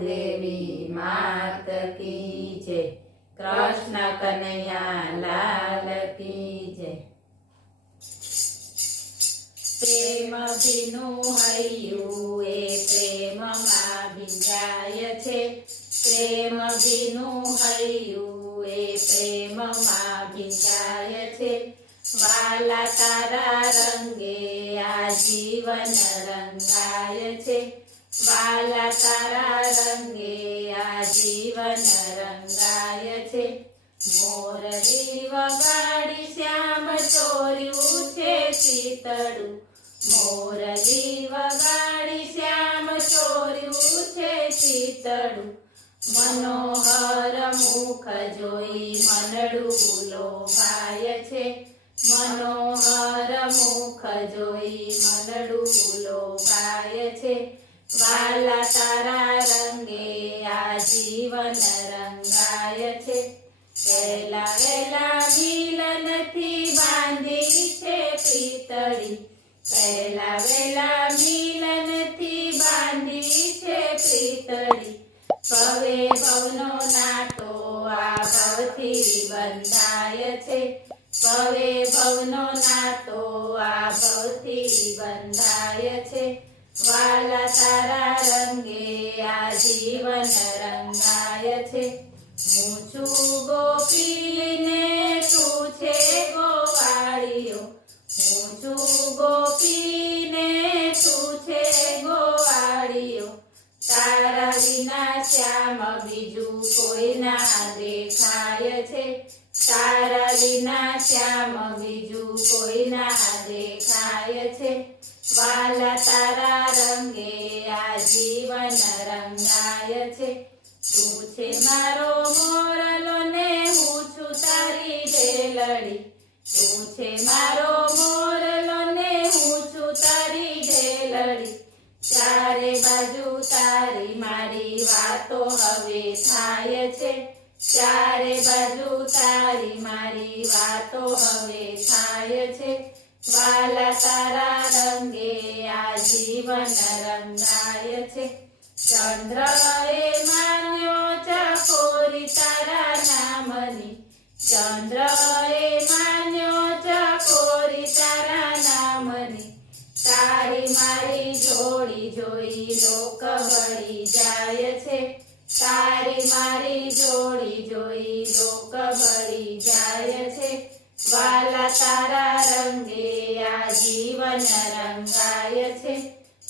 દેવી માત કી જય। કૃષ્ણ કનૈયા લાલ કી જય। પ્રેમ ભીનું હૈયું એ પ્રેમમાં ભીંજાય છે। પ્રેમ ભીનું હૈયું એ પ્રેમમાં ભીંજાય છે। વાલા તારા રંગે આ જીવન રંગાય છે। વાલા તારા રંગે આ જીવન રંગાય છે। મોરલી વગાડી શ્યામ ચોર્યું છે ચિતડું। મોરલી વગાડી શ્યામ ચોર્યું છે ચિતડું। મનોહર મુખ જોઈ મનડું લોભાય છે। મનોહર મુખ જોઈ મનડું લોભાય છે। વાલા તારા રંગે આ જીવન રંગાય છે। વેલા વેલા મિલનથી બાંધી છે પ્રીતળી। વેલા વેલા મિલનથી બાંધી છે પ્રીતળી। ભવે ભવનો નાતો આ ભવથી બંધાય છે। ભવે ભવનો નાતો આ ભવથી બંધાય છે। વાલા તારા રંગે આ જીવન રંગાય છે। હું છું ગોપીને તું છે ગોવાળિયો। હું છું ગોપીને તું છે ગોવાળિયો। તારા વિના શ્યામ બીજું કોઈ ના દેખાય છે। તારા વિના શ્યામ બીજું કોઈ ના દેખાય છે। વાલા તારા રંગે આ જીવન રંગાય છે। તું છે મારો મોરલો ને હું છું તારી ઢેલડી। તું છે મારો મોરલો ને હું છું તારી ઢેલડી। ચારે બાજુ તારી મારી વાતો હવે થાય છે। ચારે બાજુ તારી મારી વાતો હવે થાય છે। વાલા તારા રંગે આ જીવન રંગાય છે। ચંદ્ર એ માન્યો ચકોરી તારા નામની। ચંદ્ર એ માન્યો ચકોરી તારા નામની। તારી મારી જોડી જોઈ લોક બળી જાય છે। તારી મારી જોડી જોઈ લોક બળી જાય છે। વાલા તારા રંગે આ જીવન રંગાય છે।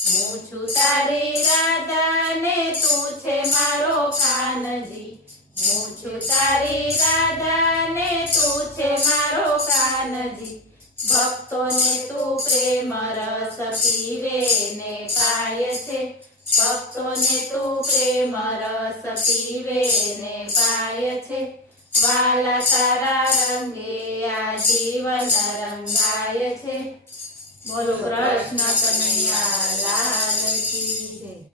હું છું તારી રાધા ને તું છે મારો કાનજી। હું છું તારી રાધા ને તું છે મારો કાનજી। ભક્તોને તું પ્રેમ રસ પીવે ને પાય છે। ભક્તોને તું પ્રેમ રસ પીવે ને પાય છે। વાલા તારા રંગે આ જીવન રંગાય છે। બોલો કૃષ્ણ કનૈયા લાલ